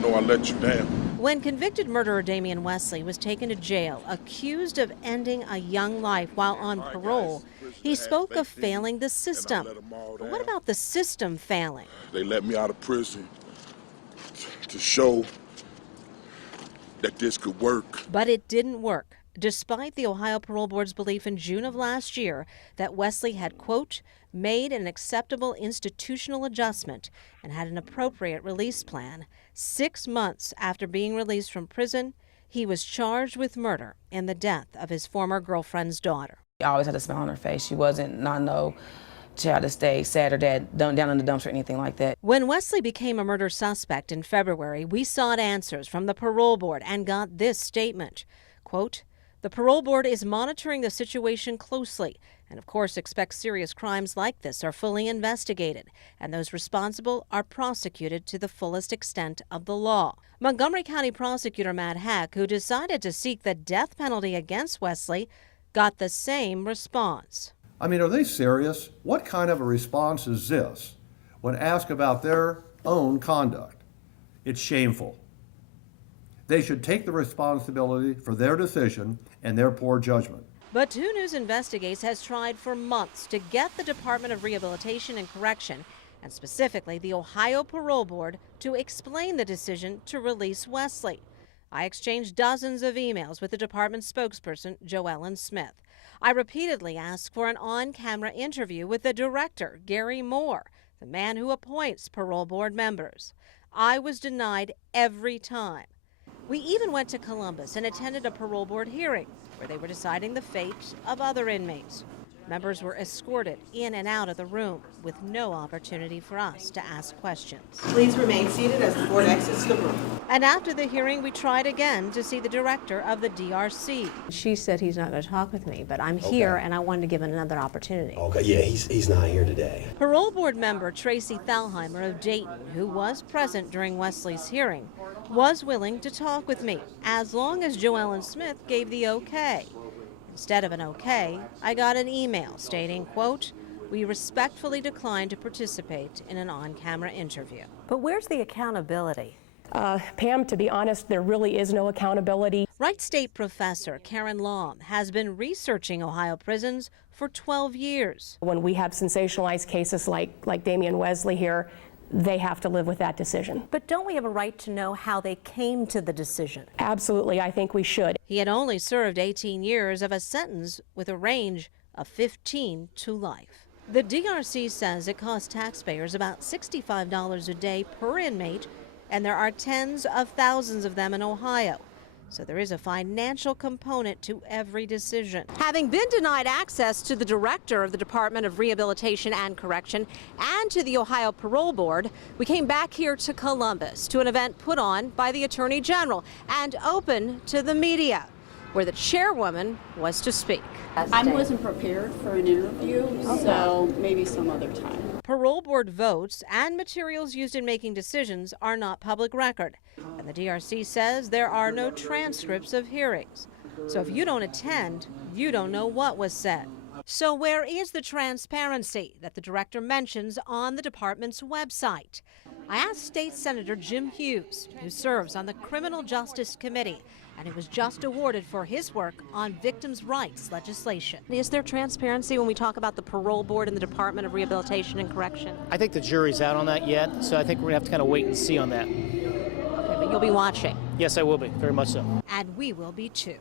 know I let you down. When convicted murderer Damien Wesley was taken to jail, accused of ending a young life while on parole, he spoke of failing the system. But what about the system failing? They let me out of prison to show that this could work. But it didn't work, despite the Ohio Parole Board's belief in June of last year that Wesley had, quote, made an acceptable institutional adjustment and had an appropriate release plan. 6 months after being released from prison, he was charged with murder in the death of his former girlfriend's daughter. She always had a smile on her face. She wasn't no child to stay sad or dead, down in the dumps or anything like that. When Wesley became a murder suspect in February, we sought answers from the parole board and got this statement, quote, the parole board is monitoring the situation closely and, of course, expects serious crimes like this are fully investigated and those responsible are prosecuted to the fullest extent of the law. Montgomery County Prosecutor Matt Heck, who decided to seek the death penalty against Wesley, got the same response. I mean, are they serious? What kind of a response is this when asked about their own conduct? It's shameful. They should take the responsibility for their decision and their poor judgment. But 2 News Investigates has tried for months to get the Department of Rehabilitation and Correction, and specifically the Ohio Parole Board, to explain the decision to release Wesley. I exchanged dozens of emails with the department's spokesperson, Joellen Smith. I repeatedly asked for an on-camera interview with the director, Gary Moore, the man who appoints parole board members. I was denied every time. We even went to Columbus and attended a parole board hearing where they were deciding the fate of other inmates. Members were escorted in and out of the room with no opportunity for us to ask questions. Please remain seated as the board exits the room. And after the hearing, we tried again to see the director of the DRC. She said he's not going to talk with me, but I'm here and I wanted to give him another opportunity. Okay, yeah, he's not here today. Parole board member Tracy Thalheimer of Dayton, who was present during Wesley's hearing, was willing to talk with me as long as Joellen Smith gave the okay. Instead of an okay, I got an email stating, quote, we respectfully decline to participate in an on-camera interview. But where's the accountability? Pam, to be honest, there really is no accountability. Wright State professor Karen Lom has been researching Ohio prisons for 12 years. When we have sensationalized cases like Damien Wesley here, they have to live with that decision. But don't we have a right to know how they came to the decision? Absolutely, I think we should. He had only served 18 years of a sentence with a range of 15 to life. The DRC says it costs taxpayers about $65 a day per inmate, and there are tens of thousands of them in Ohio. So there is a financial component to every decision. Having been denied access to the director of the Department of Rehabilitation and Correction and to the Ohio Parole Board, we came back here to Columbus to an event put on by the Attorney General and open to the media, where the chairwoman was to speak. I wasn't prepared for an interview, so maybe some other time. Parole board votes and materials used in making decisions are not public record, and the DRC says there are no transcripts of hearings. So if you don't attend, you don't know what was said. So where is the transparency that the director mentions on the department's website? I asked State Senator Jim Hughes, who serves on the Criminal Justice Committee, and who was just awarded for his work on victims' rights legislation. Is there transparency when we talk about the parole board and the Department of Rehabilitation and Correction? I think the jury's out on that yet, so I think we're going to have to kind of wait and see on that. Okay, but you'll be watching. Yes, I will be, very much so. And we will be too.